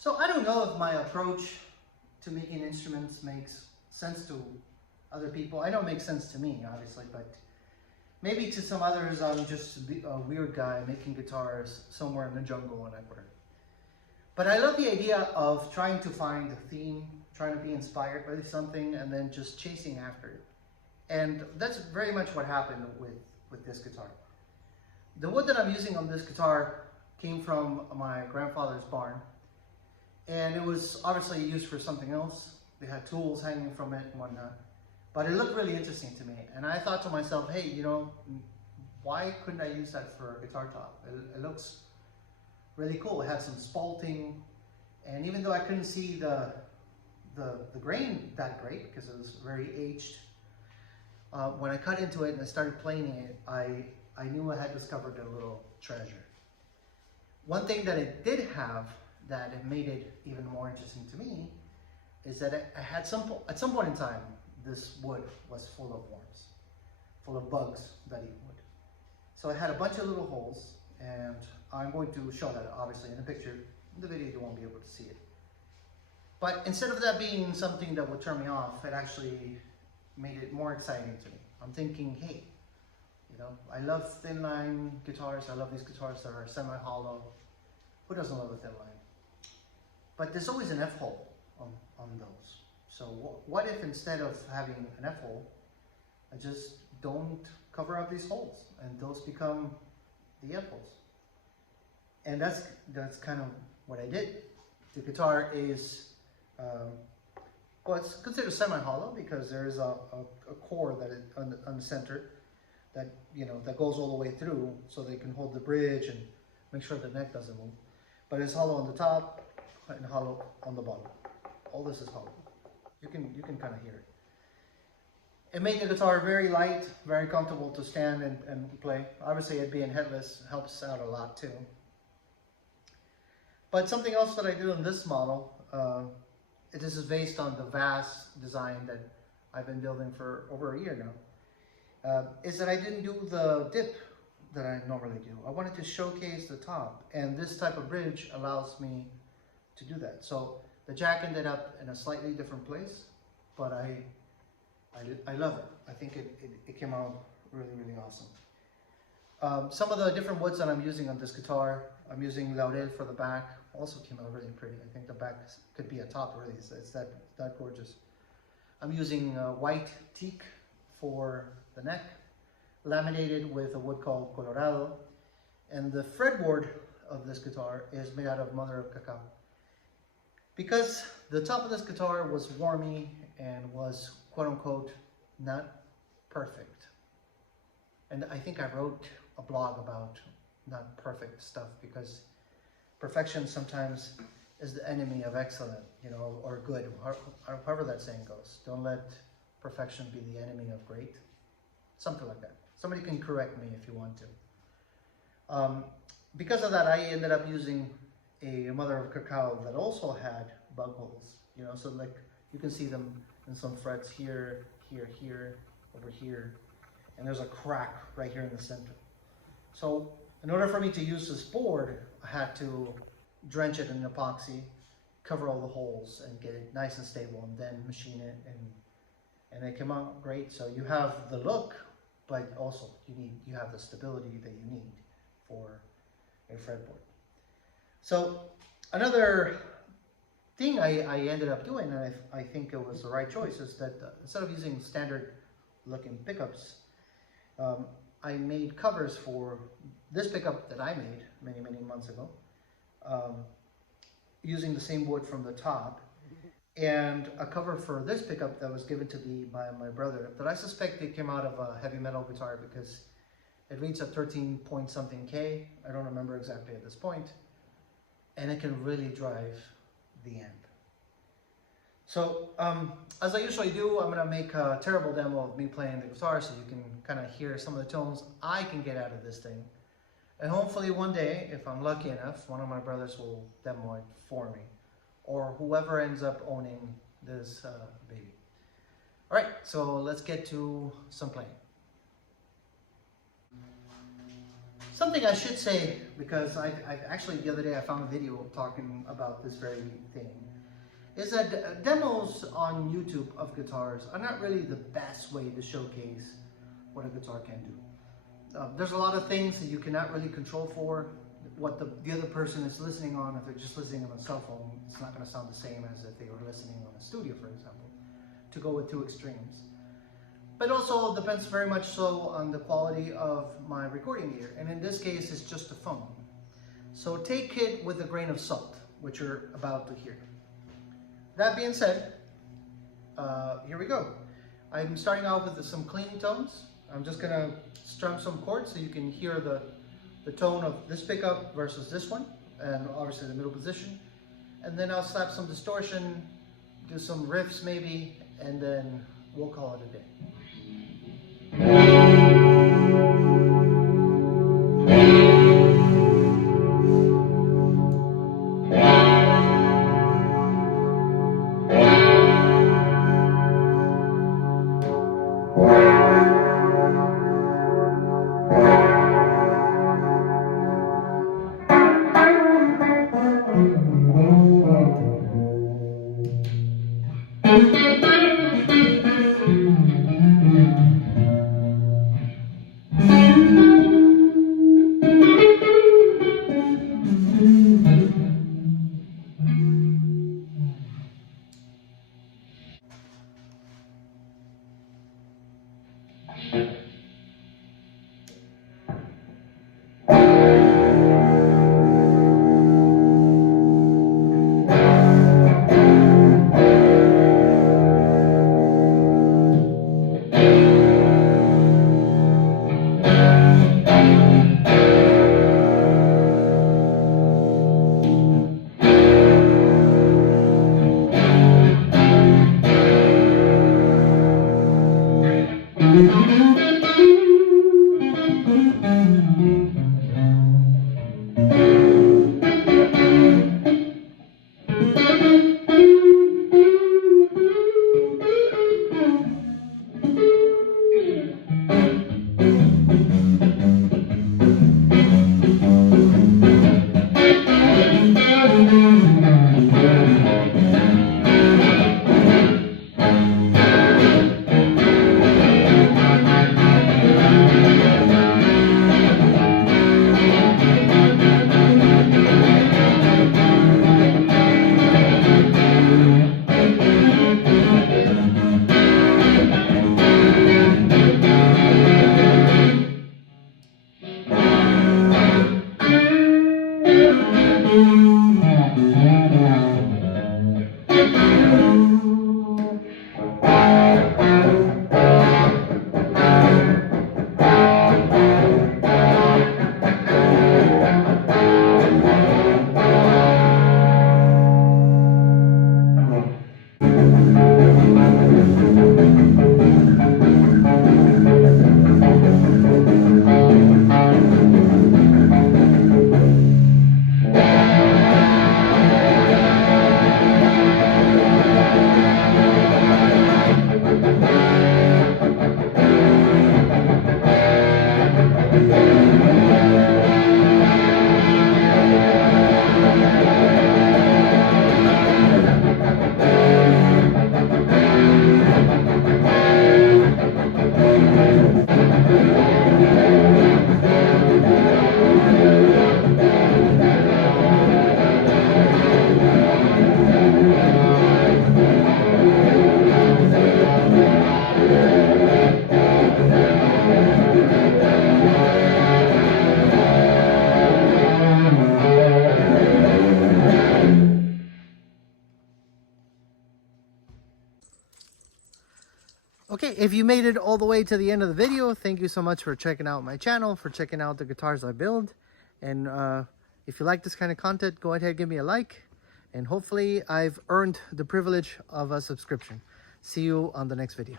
So I don't know if my approach to making instruments makes sense to other people. I know it makes sense to me, obviously, but maybe to some others, I'm just a weird guy making guitars somewhere in the jungle and everywhere. But I love the idea of trying to find a theme, trying to be inspired by something, and then just chasing after it. And that's very much what happened with this guitar. The wood that I'm using on this guitar came from my grandfather's barn. And it was obviously used for something else. They had tools hanging from it and whatnot. But it looked really interesting to me. And I thought to myself, hey, you know, why couldn't I use that for a guitar top? It looks really cool. It had some spalting. And even though I couldn't see the grain that great, because it was very aged, when I cut into it and I started playing it, I knew I had discovered a little treasure. One thing that it did have that it made it even more interesting to me is that I had at some point in time, this wood was full of worms, full of bugs that eat wood. So it had a bunch of little holes, and I'm going to show that obviously in the picture. In the video you won't be able to see it. But instead of that being something that would turn me off, it actually made it more exciting to me. I'm thinking, hey, you know, I love thin line guitars. I love these guitars that are semi-hollow. Who doesn't love a thin line? But there's always an F-hole on those. So what if instead of having an F-hole, I just don't cover up these holes and those become the F-holes? And that's kind of what I did. The guitar is, well, it's considered semi-hollow because there is a core that is on the center that, you know, that goes all the way through so they can hold the bridge and make sure the neck doesn't move. But it's hollow on the top and hollow on the bottom. All this is hollow. You can kind of hear it. It made the guitar very light, very comfortable to stand and play. Obviously, it being headless helps out a lot too. But something else that I do in this model, this is based on the vast design that I've been building for over a year now, is that I didn't do the dip that I normally do. I wanted to showcase the top, and this type of bridge allows me to do that. So the jack ended up in a slightly different place, but I love it. I think it came out really, really awesome. Some of the different woods that I'm using on this guitar, I'm using laurel for the back, also came out really pretty. I think the back could be a top really, it's that gorgeous. I'm using white teak for the neck, laminated with a wood called Colorado, and the fretboard of this guitar is made out of mother of cacao. Because the top of this guitar was wormy and was quote-unquote not perfect. And I think I wrote a blog about not perfect stuff because perfection sometimes is the enemy of excellent, you know, or good, however that saying goes. Don't let perfection be the enemy of great. Something like that. Somebody can correct me if you want to. Because of that, I ended up using a mother of cacao that also had bug holes, you know, so like you can see them in some frets here, here, here, over here, and there's a crack right here in the center. So in order for me to use this board, I had to drench it in epoxy, cover all the holes and get it nice and stable, and then machine it, and it came out great. So you have the look, but also you have the stability that you need for a fretboard. So another thing I ended up doing, and I think it was the right choice, is that instead of using standard looking pickups, I made covers for this pickup that I made many, many months ago, using the same wood from the top, and a cover for this pickup that was given to me by my brother that I suspect it came out of a heavy metal guitar because it reads at 13 point something K. I don't remember exactly at this point. And it can really drive the amp. So as I usually do, I'm gonna make a terrible demo of me playing the guitar so you can kind of hear some of the tones I can get out of this thing. And hopefully one day, if I'm lucky enough, one of my brothers will demo it for me, or whoever ends up owning this baby. All right, so let's get to some playing. Something I should say, because I actually the other day I found a video talking about this very thing, is that demos on YouTube of guitars are not really the best way to showcase what a guitar can do. There's a lot of things that you cannot really control for. What the other person is listening on, if they're just listening on a cell phone, it's not going to sound the same as if they were listening on a studio, for example, to go with two extremes. But also depends very much so on the quality of my recording gear. And in this case, it's just a phone. So take it with a grain of salt, which you're about to hear. That being said, here we go. I'm starting out with some clean tones. I'm just gonna strum some chords so you can hear the tone of this pickup versus this one, and obviously the middle position. And then I'll slap some distortion, do some riffs maybe, and then we'll call it a day. Okay, if you made it all the way to the end of the video, thank you so much for checking out my channel, for checking out the guitars I build. And if you like this kind of content, go ahead, give me a like. And hopefully I've earned the privilege of a subscription. See you on the next video.